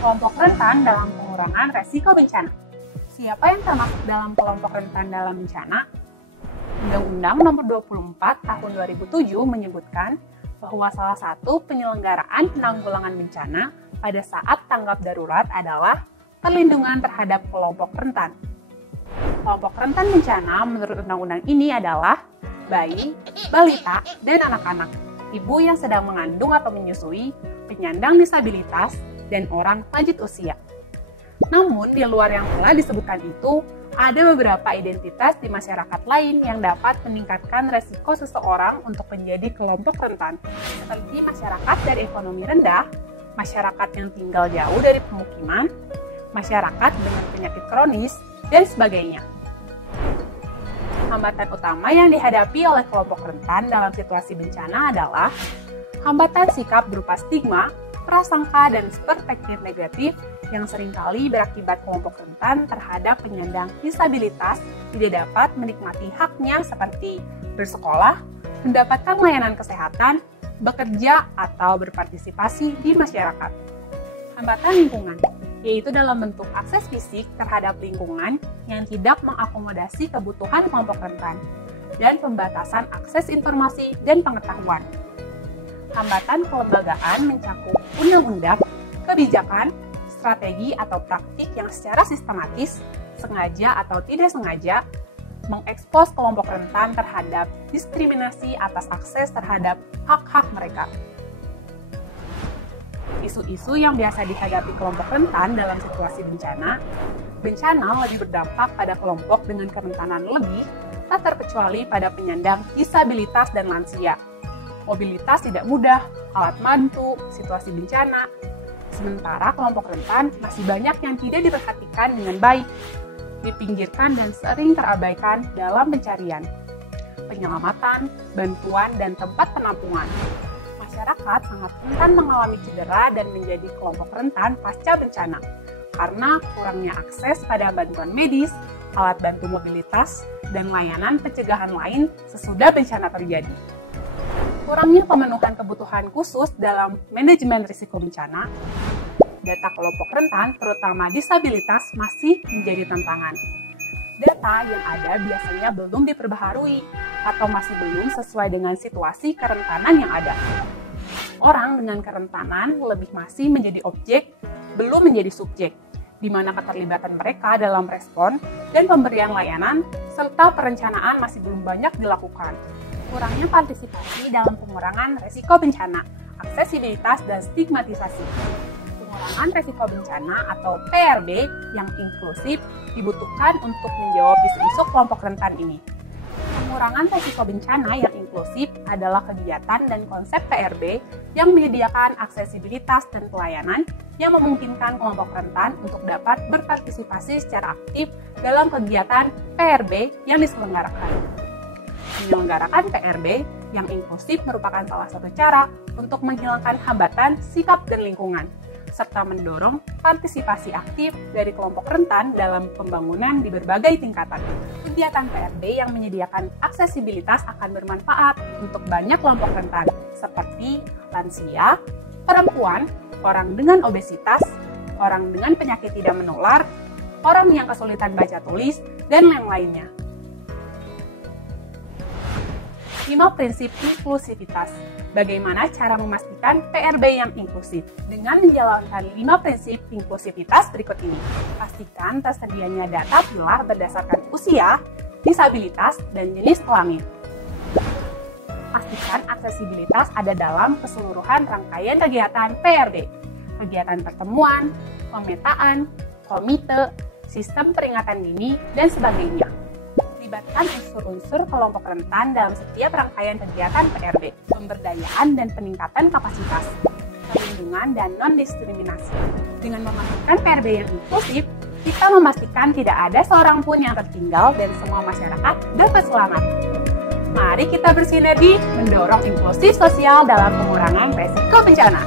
Kelompok rentan dalam pengurangan resiko bencana. Siapa yang termasuk dalam kelompok rentan dalam bencana? Undang-Undang Nomor 24 Tahun 2007 menyebutkan bahwa salah satu penyelenggaraan penanggulangan bencana pada saat tanggap darurat adalah perlindungan terhadap kelompok rentan. Kelompok rentan bencana menurut undang-undang ini adalah bayi, balita, dan anak-anak, ibu yang sedang mengandung atau menyusui, penyandang disabilitas, dan orang lanjut usia. Namun, di luar yang telah disebutkan itu, ada beberapa identitas di masyarakat lain yang dapat meningkatkan resiko seseorang untuk menjadi kelompok rentan, seperti masyarakat dari ekonomi rendah, masyarakat yang tinggal jauh dari pemukiman, masyarakat dengan penyakit kronis, dan sebagainya. Hambatan utama yang dihadapi oleh kelompok rentan dalam situasi bencana adalah hambatan sikap berupa stigma, prasangka, dan perspektif negatif yang seringkali berakibat kelompok rentan terhadap penyandang disabilitas tidak dapat menikmati haknya seperti bersekolah, mendapatkan layanan kesehatan, bekerja, atau berpartisipasi di masyarakat. Hambatan lingkungan, yaitu dalam bentuk akses fisik terhadap lingkungan yang tidak mengakomodasi kebutuhan kelompok rentan, dan pembatasan akses informasi dan pengetahuan. Hambatan kelembagaan mencakup undang-undang, kebijakan, strategi atau praktik yang secara sistematis, sengaja atau tidak sengaja, mengekspos kelompok rentan terhadap diskriminasi atas akses terhadap hak-hak mereka. Isu-isu yang biasa dihadapi kelompok rentan dalam situasi bencana lebih berdampak pada kelompok dengan kerentanan lebih, tak terkecuali pada penyandang disabilitas dan lansia. Mobilitas tidak mudah, alat bantu, situasi bencana. Sementara kelompok rentan masih banyak yang tidak diperhatikan dengan baik, dipinggirkan dan sering terabaikan dalam pencarian, penyelamatan, bantuan, dan tempat penampungan. Masyarakat sangat rentan mengalami cedera dan menjadi kelompok rentan pasca bencana karena kurangnya akses pada bantuan medis, alat bantu mobilitas, dan layanan pencegahan lain sesudah bencana terjadi. Kurangnya pemenuhan kebutuhan khusus dalam manajemen risiko bencana, data kelompok rentan, terutama disabilitas, masih menjadi tantangan. Data yang ada biasanya belum diperbaharui atau masih belum sesuai dengan situasi kerentanan yang ada. Orang dengan kerentanan lebih masih menjadi objek, belum menjadi subjek, di mana keterlibatan mereka dalam respon dan pemberian layanan serta perencanaan masih belum banyak dilakukan. Kurangnya partisipasi dalam pengurangan resiko bencana, aksesibilitas, dan stigmatisasi. Pengurangan resiko bencana atau PRB yang inklusif dibutuhkan untuk menjawab isu-isu kelompok rentan ini. Pengurangan resiko bencana yang inklusif adalah kegiatan dan konsep PRB yang menyediakan aksesibilitas dan pelayanan yang memungkinkan kelompok rentan untuk dapat berpartisipasi secara aktif dalam kegiatan PRB yang diselenggarakan. Menyelenggarakan PRB yang inklusif merupakan salah satu cara untuk menghilangkan hambatan sikap dan lingkungan, serta mendorong partisipasi aktif dari kelompok rentan dalam pembangunan di berbagai tingkatan. Kegiatan PRB yang menyediakan aksesibilitas akan bermanfaat untuk banyak kelompok rentan, seperti lansia, perempuan, orang dengan obesitas, orang dengan penyakit tidak menular, orang yang kesulitan baca tulis, dan yang lainnya. 5 prinsip inklusivitas. Bagaimana cara memastikan PRB yang inklusif? Dengan menjalankan 5 prinsip inklusivitas berikut ini. Pastikan tersedianya data pilar berdasarkan usia, disabilitas, dan jenis kelamin. Pastikan aksesibilitas ada dalam keseluruhan rangkaian kegiatan PRB. Kegiatan pertemuan, pemetaan, komite, sistem peringatan dini, dan sebagainya. Melibatkan unsur-unsur kelompok rentan dalam setiap rangkaian kegiatan PRB, pemberdayaan dan peningkatan kapasitas, perlindungan dan non-diskriminasi. Dengan memastikan PRB yang inklusif, kita memastikan tidak ada seorang pun yang tertinggal dan semua masyarakat dapat selamat. Mari kita bersinergi mendorong inklusi sosial dalam pengurangan resiko bencana.